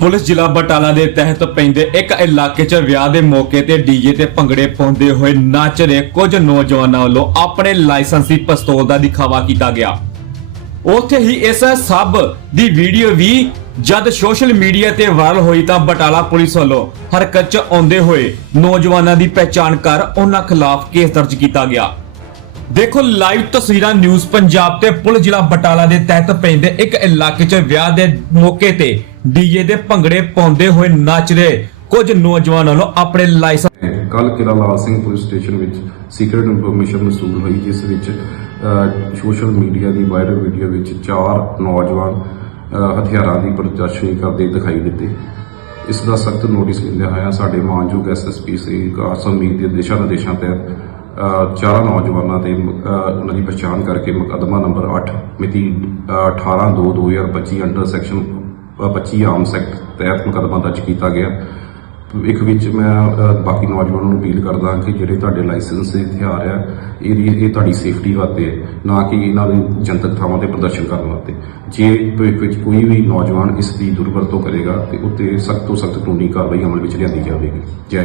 Police ਜ਼ਿਲ੍ਹਾ ਬਟਾਲਾ ਦੇ ਤਹਿਤ ਪੈਂਦੇ ਇੱਕ ਇਲਾਕੇ 'ਚ ਵਿਆਹ ਦੇ ਮੌਕੇ ਤੇ ਡੀਜੇ ਤੇ ਭੰਗੜੇ ਪਾਉਂਦੇ ਹੋਏ ਨੱਚ ਰਹੇ ਕੁਝ ਨੌਜਵਾਨਾਂ ਵੱਲੋਂ ਆਪਣੇ ਲਾਇਸੈਂਸੀ ਪਿਸਤੌਲ ਦਾ ਦਿਖਾਵਾ ਕੀਤਾ ਗਿਆ। ਉੱਥੇ ਹੀ ਇਸ ਸਭ ਦੀ ਵੀਡੀਓ ਵੀ ਜਦ ਸੋਸ਼ਲ ਮੀਡੀਆ ਤੇ ਵਾਇਰਲ ਹੋਈ ਤਾਂ ਬਟਾਲਾ ਪੁਲਿਸ ਵੱਲੋਂ ਹਰਕਤ 'ਚ ਆਉਂਦੇ ਹੋਏ ਨੌਜਵਾਨਾਂ ਦੀ ਪਹਿਚਾਣ ਕਰ ਉਹਨਾਂ ਖਿਲਾਫ ਕੇਸ ਦਰਜ ਕੀਤਾ ਗਿਆ। ਦੇਖੋ ਲਾਈਵ ਤਸਵੀਰਾਂ ਨਿਊਜ਼ ਪੰਜਾਬ ਤੇ ਪੁਲਿਸ ਜ਼ਿਲ੍ਹਾ ਬਟਾਲਾ ਦੇ ਤਹਿਤ ਪੈਂਦੇ ਇੱਕ ਇਲਾਕੇ 'ਚ ਵਿਆਹ ਦੇ ਮੌਕੇ ਤੇ ਡੀਜੇ ਦੇ ਭੰਗੜੇ ਪਾਉਂਦੇ ਹੋਏ ਨੱਚ ਕੁਝ ਨੌਜਵਾਨਾਂ ਨੂੰ ਆਪਣੇ ਲਾਇਸੈਂਸ ਕੱਲ ਕਿਲਾ ਲਾਲ ਸਿੰਘ ਪੁਲਿਸ ਸਟੇਸ਼ਨ ਵਿੱਚ ਸੀਕ੍ਰੀਟ ਇਨਫੋਰਮੇਸ਼ਨ ਮਸੂਲ ਹੋਈ, ਜਿਸ ਵਿੱਚ ਸੋਸ਼ਲ ਮੀਡੀਆ ਦੀ ਵਾਇਰਲ ਵੀਡੀਓ ਵਿੱਚ ਚਾਰ ਨੌਜਵਾਨ ਹਥਿਆਰਾਂ ਦੀ ਪ੍ਰਦਰਸ਼ਨੀ ਕਰਦੇ ਦਿਖਾਈ ਦਿੱਤੇ। ਇਸ ਦਾ ਸਖਤ ਨੋਟਿਸ ਲੈਂਦੇ ਹੋਇਆ ਸਾਡੇ ਮਾਨਯੋਗ ਐਸਐਸਪੀ ਸ੍ਰੀ ਕਾਸਮ ਮੀਰ ਦੇ ਦਿਸ਼ਾ ਨਿਰਦੇਸ਼ਾਂ ਤਹਿਤ ਚਾਰਾਂ ਨੌਜਵਾਨਾਂ ਤੇ ਮ- ਉਹਨਾਂ ਦੀ ਪਛਾਣ ਕਰਕੇ ਮੁਕੱਦਮਾ ਨੰਬਰ 8 ਮਿਤੀ 18/2/2025 ਅੰਡਰ ਸੈਕਸ਼ਨ 25 ਆਮ ਸੈਕਟ ਤਹਿਤ ਮੁਕੱਦਮਾ ਦਰਜ ਕੀਤਾ ਗਿਆ। ਇੱਕ ਵਿੱਚ ਮੈਂ ਬਾਕੀ ਨੌਜਵਾਨਾਂ ਨੂੰ ਅਪੀਲ ਕਰਦਾ ਕਿ ਜਿਹੜੇ ਤੁਹਾਡੇ ਲਾਇਸੈਂਸ ਦੇ ਹਥਿਆਰ ਆ, ਇਹਦੀ, ਇਹ ਤੁਹਾਡੀ ਸੇਫਟੀ ਵਾਸਤੇ, ਨਾ ਕਿ ਇਹਨਾਂ ਦੀ ਜਨਤਕ ਥਾਵਾਂ ਤੇ ਪ੍ਰਦਰਸ਼ਨ ਕਰਨ ਵਾਸਤੇ। ਜੇ ਭਵਿੱਖ ਵਿੱਚ ਕੋਈ ਵੀ ਨੌਜਵਾਨ ਇਸ ਦੀ ਦੁਰਵਰਤੋਂ ਕਰੇਗਾ, ਤੇ ਉੱਤੇ ਸਖਤ ਤੋਂ ਸਖਤ ਕਾਨੂੰਨੀ ਕਾਰਵਾਈ ਅਮਲ ਵਿੱਚ ਲਿਆਂਦੀ ਜਾਵੇਗੀ। ਜੈ